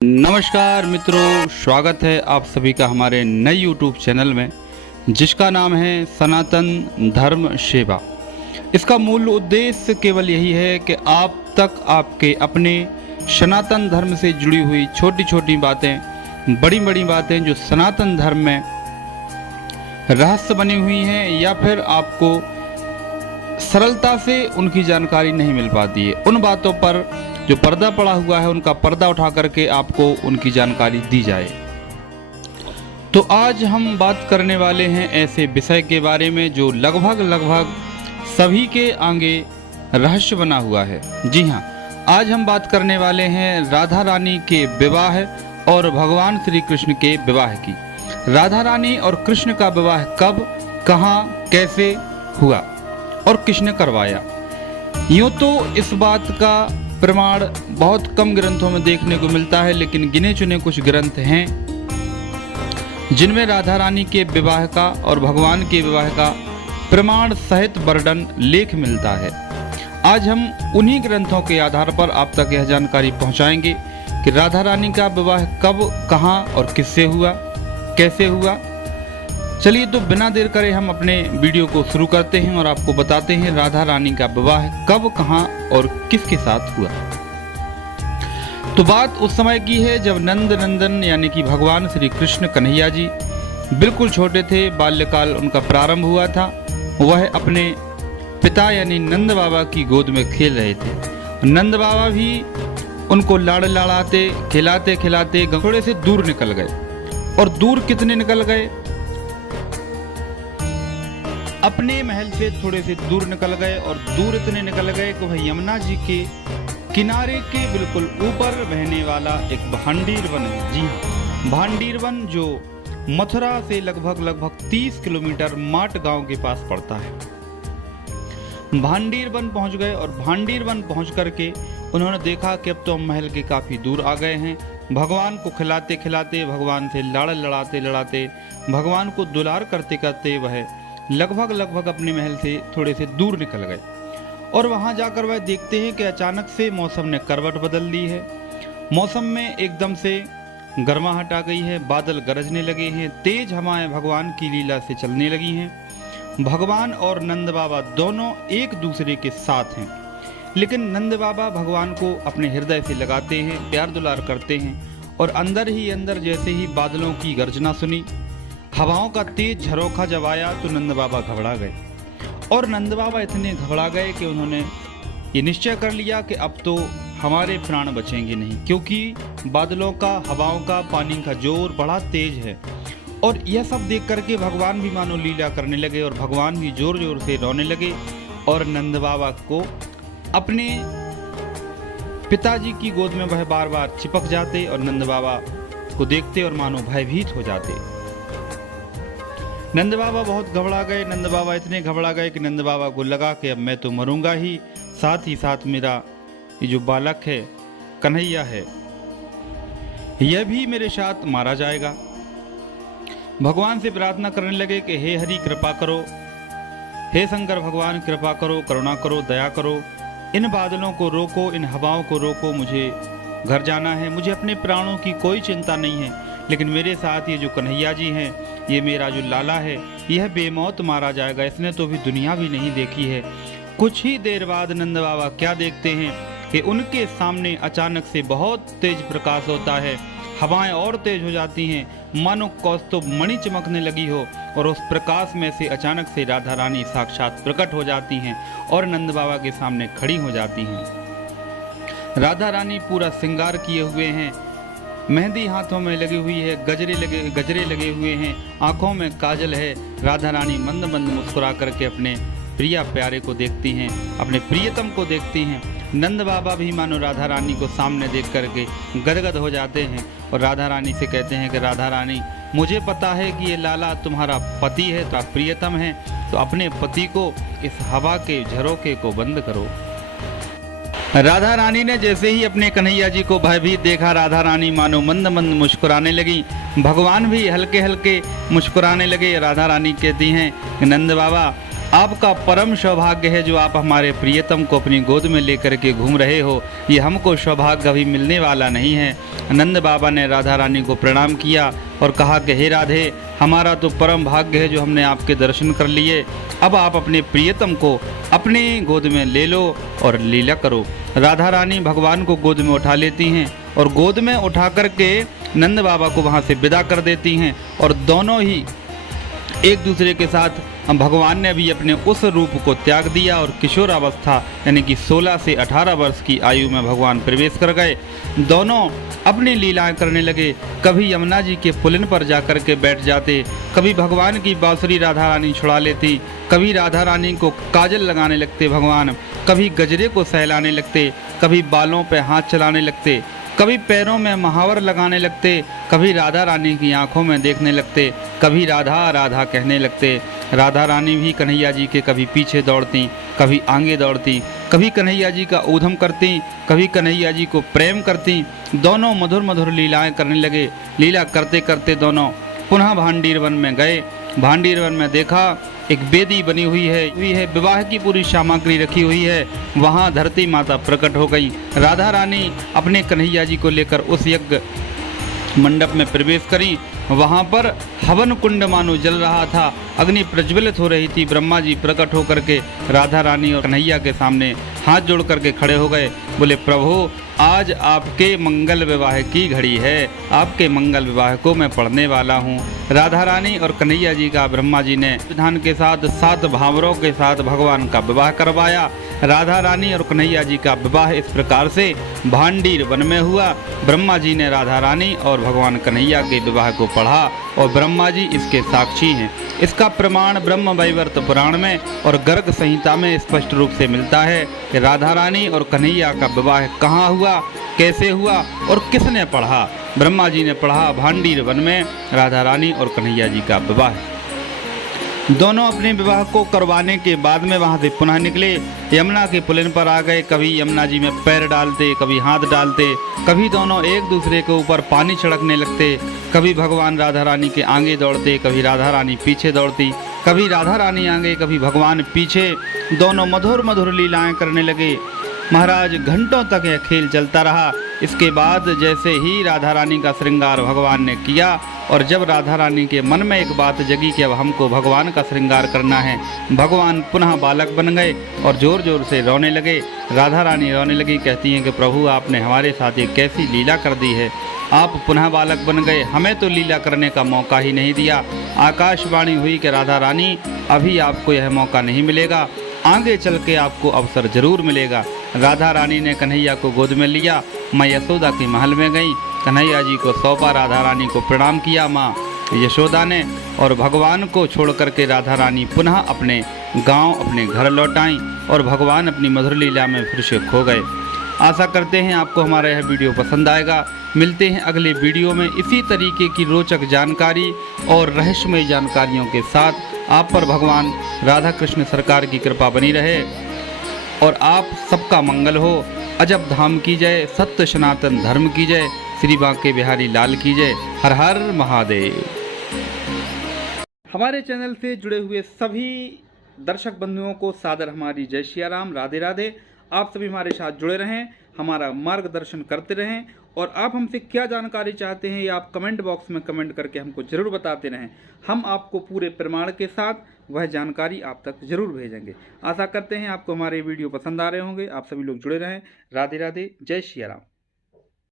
नमस्कार मित्रों, स्वागत है आप सभी का हमारे नए YouTube चैनल में जिसका नाम है सनातन धर्म सेवा। इसका मूल उद्देश्य केवल यही है कि आप तक आपके अपने सनातन धर्म से जुड़ी हुई छोटी छोटी बातें, बड़ी बड़ी बातें जो सनातन धर्म में रहस्य बनी हुई हैं या फिर आपको सरलता से उनकी जानकारी नहीं मिल पाती है, उन बातों पर जो पर्दा पड़ा हुआ है उनका पर्दा उठा करके आपको उनकी जानकारी दी जाए। तो आज हम बात करने वाले हैं ऐसे विषय के बारे में जो लगभग सभी के आगे रहस्य बना हुआ है। जी हाँ, आज हम बात करने वाले हैं राधा रानी के विवाह और भगवान श्री कृष्ण के विवाह की। राधा रानी और कृष्ण का विवाह कब, कहाँ, कैसे हुआ और किसने करवाया। यूँ तो इस बात का प्रमाण बहुत कम ग्रंथों में देखने को मिलता है, लेकिन गिने चुने कुछ ग्रंथ हैं जिनमें राधा रानी के विवाह का और भगवान के विवाह का प्रमाण सहित वर्णन लेख मिलता है। आज हम उन्हीं ग्रंथों के आधार पर आप तक यह जानकारी पहुंचाएंगे कि राधा रानी का विवाह कब, कहां और किससे हुआ, कैसे हुआ। चलिए तो बिना देर करे हम अपने वीडियो को शुरू करते हैं और आपको बताते हैं राधा रानी का विवाह कब, कहां और किसके साथ हुआ। तो बात उस समय की है जब नंद नंदन यानी कि भगवान श्री कृष्ण कन्हैया जी बिल्कुल छोटे थे, बाल्यकाल उनका प्रारंभ हुआ था। वह अपने पिता यानी नंद बाबा की गोद में खेल रहे थे। नंद बाबा भी उनको लाड़ लड़ाते खिलाते खिलाते थोड़े से दूर निकल गए। और दूर कितने निकल गए? अपने महल से थोड़े से दूर निकल गए और दूर इतने निकल गए कि वह यमुना जी के किनारे के बिल्कुल ऊपर बहने वाला एक भांडीर वन है। जी हाँ, भांडीर वन जो मथुरा से लगभग 30 किलोमीटर माट गांव के पास पड़ता है। भांडीर वन पहुंच गए और भांडीर वन पहुंच करके उन्होंने देखा कि अब तो हम महल के काफी दूर आ गए हैं। भगवान को खिलाते खिलाते, भगवान से लाड़ लड़ाते लड़ाते, भगवान को दुलार करते करते वह लगभग अपने महल से थोड़े से दूर निकल गए। और वहां जाकर वह देखते हैं कि अचानक से मौसम ने करवट बदल दी है। मौसम में एकदम से गर्माहट आ गई है, बादल गरजने लगे हैं, तेज हवाएं भगवान की लीला से चलने लगी हैं। भगवान और नंद बाबा दोनों एक दूसरे के साथ हैं, लेकिन नंद बाबा भगवान को अपने हृदय से लगाते हैं, प्यार दुलार करते हैं। और अंदर ही अंदर जैसे ही बादलों की गर्जना सुनी, हवाओं का तेज झरोखा जब आया तो नंद बाबा घबरा गए। और नंद बाबा इतने घबरा गए कि उन्होंने ये निश्चय कर लिया कि अब तो हमारे प्राण बचेंगे नहीं, क्योंकि बादलों का, हवाओं का, पानी का जोर बड़ा तेज है। और यह सब देख करके भगवान भी मानो लीला करने लगे और भगवान भी जोर जोर से रोने लगे और नंद बाबा को अपने पिताजी की गोद में वह बार बार चिपक जाते और नंद बाबा को देखते और मानो भयभीत हो जाते। नंद बाबा बहुत घबरा गए। नंद बाबा इतने घबरा गए कि नंद बाबा को लगा कि अब मैं तो मरूंगा ही साथ मेरा ये जो बालक है कन्हैया है, यह भी मेरे साथ मारा जाएगा। भगवान से प्रार्थना करने लगे कि हे हरि कृपा करो, हे शंकर भगवान कृपा करो, करुणा करो, दया करो, इन बादलों को रोको, इन हवाओं को रोको, मुझे घर जाना है, मुझे अपने प्राणों की कोई चिंता नहीं है, लेकिन मेरे साथ ये जो कन्हैया जी हैं, ये मेरा जो लाला है, यह बेमौत मारा जाएगा, इसने तो भी दुनिया भी नहीं देखी है। कुछ ही देर बाद नंद बाबा क्या देखते हैं कि उनके सामने अचानक से बहुत तेज प्रकाश होता है, हवाएं और तेज हो जाती हैं, मानो कौस्तुभ मणि चमकने लगी हो, और उस प्रकाश में से अचानक से राधा रानी साक्षात प्रकट हो जाती हैं और नंद बाबा के सामने खड़ी हो जाती हैं। राधा रानी पूरा श्रृंगार किए हुए हैं, मेहंदी हाथों में लगी हुई है, गजरे लगे हुए हैं, आंखों में काजल है। राधा रानी मंद मंद मुस्कुरा करके अपने प्रिया प्यारे को देखती हैं, अपने प्रियतम को देखती हैं। नंद बाबा भी मानो राधा रानी को सामने देख करके गदगद हो जाते हैं और राधा रानी से कहते हैं कि राधा रानी, मुझे पता है कि ये लाला तुम्हारा पति है, तो आप प्रियतम हैं, तो अपने पति को इस हवा के झरोखे को बंद करो। राधा रानी ने जैसे ही अपने कन्हैया जी को भयभीत देखा, राधा रानी मानो मंद मंद मुस्कुराने लगी। भगवान भी हल्के हल्के मुस्कुराने लगे। राधा रानी कहती हैं, नंद बाबा आपका परम सौभाग्य है जो आप हमारे प्रियतम को अपनी गोद में लेकर के घूम रहे हो। ये हमको सौभाग्य कभी मिलने वाला नहीं है। नंद बाबा ने राधा रानी को प्रणाम किया और कहा कि हे राधे, हमारा तो परम भाग्य है जो हमने आपके दर्शन कर लिए। अब आप अपने प्रियतम को अपनी गोद में ले लो और लीला करो। राधा रानी भगवान को गोद में उठा लेती हैं और गोद में उठा करके नंद बाबा को वहाँ से विदा कर देती हैं और दोनों ही एक दूसरे के साथ भगवान ने भी अपने उस रूप को त्याग दिया और किशोरावस्था यानी कि 16 से 18 वर्ष की आयु में भगवान प्रवेश कर गए। दोनों अपनी लीलाएं करने लगे। कभी यमुना जी के पुलिन पर जाकर के बैठ जाते, कभी भगवान की बांसुरी राधा रानी छुड़ा लेती, कभी राधा रानी को काजल लगाने लगते भगवान, कभी गजरे को सहलाने लगते, कभी बालों पर हाथ चलाने लगते, कभी पैरों में महावर लगाने लगते, कभी राधा रानी की आंखों में देखने लगते, कभी राधा राधा कहने लगते। राधा रानी भी कन्हैया जी के कभी पीछे दौड़ती, कभी आगे दौड़ती, कभी कन्हैया जी का ऊधम करती, कभी कन्हैया जी को प्रेम करती। दोनों मधुर मधुर लीलाएं करने लगे। लीला करते करते दोनों पुनः भांडीर वन में गए। भांडीर वन में देखा एक वेदी बनी हुई है, विवाह की पूरी सामग्री रखी हुई है। वहाँ धरती माता प्रकट हो गई। राधा रानी अपने कन्हैया जी को लेकर उस यज्ञ मंडप में प्रवेश करी। वहाँ पर हवन कुंड मानो जल रहा था, अग्नि प्रज्वलित हो रही थी। ब्रह्मा जी प्रकट होकर के राधा रानी और कन्हैया के सामने हाथ जोड़ करके खड़े हो गए। बोले, प्रभु आज आपके मंगल विवाह की घड़ी है, आपके मंगल विवाह को मैं पढ़ने वाला हूँ। राधा रानी और कन्हैया जी का ब्रह्मा जी ने विधान के साथ 7 भावरों के साथ भगवान का विवाह करवाया। राधा रानी और कन्हैया जी का विवाह इस प्रकार से भांडीर वन में हुआ। ब्रह्मा जी ने राधा रानी और भगवान कन्हैया के विवाह को पढ़ा और ब्रह्मा जी इसके साक्षी हैं। इसका प्रमाण ब्रह्म वैवर्त पुराण में और गर्ग संहिता में स्पष्ट रूप से मिलता है कि राधा रानी और कन्हैया का विवाह कहाँ हुआ, कैसे हुआ और किसने पढ़ा। ब्रह्मा जी ने पढ़ा भांडीर वन में राधा रानी और कन्हैया जी का विवाह। दोनों अपने विवाह को करवाने के बाद में वहाँ से पुनः निकले, यमुना के पुलिन पर आ गए। कभी यमुना जी में पैर डालते, कभी हाथ डालते, कभी दोनों एक दूसरे के ऊपर पानी छिड़कने लगते, कभी भगवान राधा रानी के आगे दौड़ते, कभी राधा रानी पीछे दौड़ती, कभी राधा रानी आगे, कभी भगवान पीछे। दोनों मधुर मधुर लीलाएं करने लगे। महाराज घंटों तक यह खेल चलता रहा। इसके बाद जैसे ही राधा रानी का श्रृंगार भगवान ने किया और जब राधा रानी के मन में एक बात जगी कि अब हमको भगवान का श्रृंगार करना है, भगवान पुनः बालक बन गए और जोर जोर से रोने लगे। राधा रानी रोने लगी, कहती हैं कि प्रभु आपने हमारे साथ ये कैसी लीला कर दी है, आप पुनः बालक बन गए, हमें तो लीला करने का मौका ही नहीं दिया। आकाशवाणी हुई कि राधा रानी अभी आपको यह मौका नहीं मिलेगा, आगे चल के आपको अवसर जरूर मिलेगा। राधा रानी ने कन्हैया को गोद में लिया। माँ यशोदा के महल में गई, कन्हैया जी को सौंपा, राधा रानी को प्रणाम किया माँ यशोदा ने और भगवान को छोड़ करके राधा रानी पुनः अपने गांव अपने घर लौट आईं और भगवान अपनी मधुर लीला में फिर से खो गए। आशा करते हैं आपको हमारा यह वीडियो पसंद आएगा। मिलते हैं अगले वीडियो में इसी तरीके की रोचक जानकारी और रहस्यमय जानकारियों के साथ। आप पर भगवान राधा कृष्ण सरकार की कृपा बनी रहे और आप सबका मंगल हो। अजब धाम की जय, सत्य सनातन धर्म की जय, श्री बांके बिहारी लाल की जय। हर हर महादेव। हमारे चैनल से जुड़े हुए सभी दर्शक बंधुओं को सादर हमारी जय सिया राम, राधे राधे। आप सभी हमारे साथ जुड़े रहें, हमारा मार्गदर्शन करते रहें और आप हमसे क्या जानकारी चाहते हैं ये आप कमेंट बॉक्स में कमेंट करके हमको जरूर बताते रहें। हम आपको पूरे प्रमाण के साथ वह जानकारी आप तक जरूर भेजेंगे। आशा करते हैं आपको हमारे वीडियो पसंद आ रहे होंगे। आप सभी लोग जुड़े रहें। राधे राधे, जय सिया राम।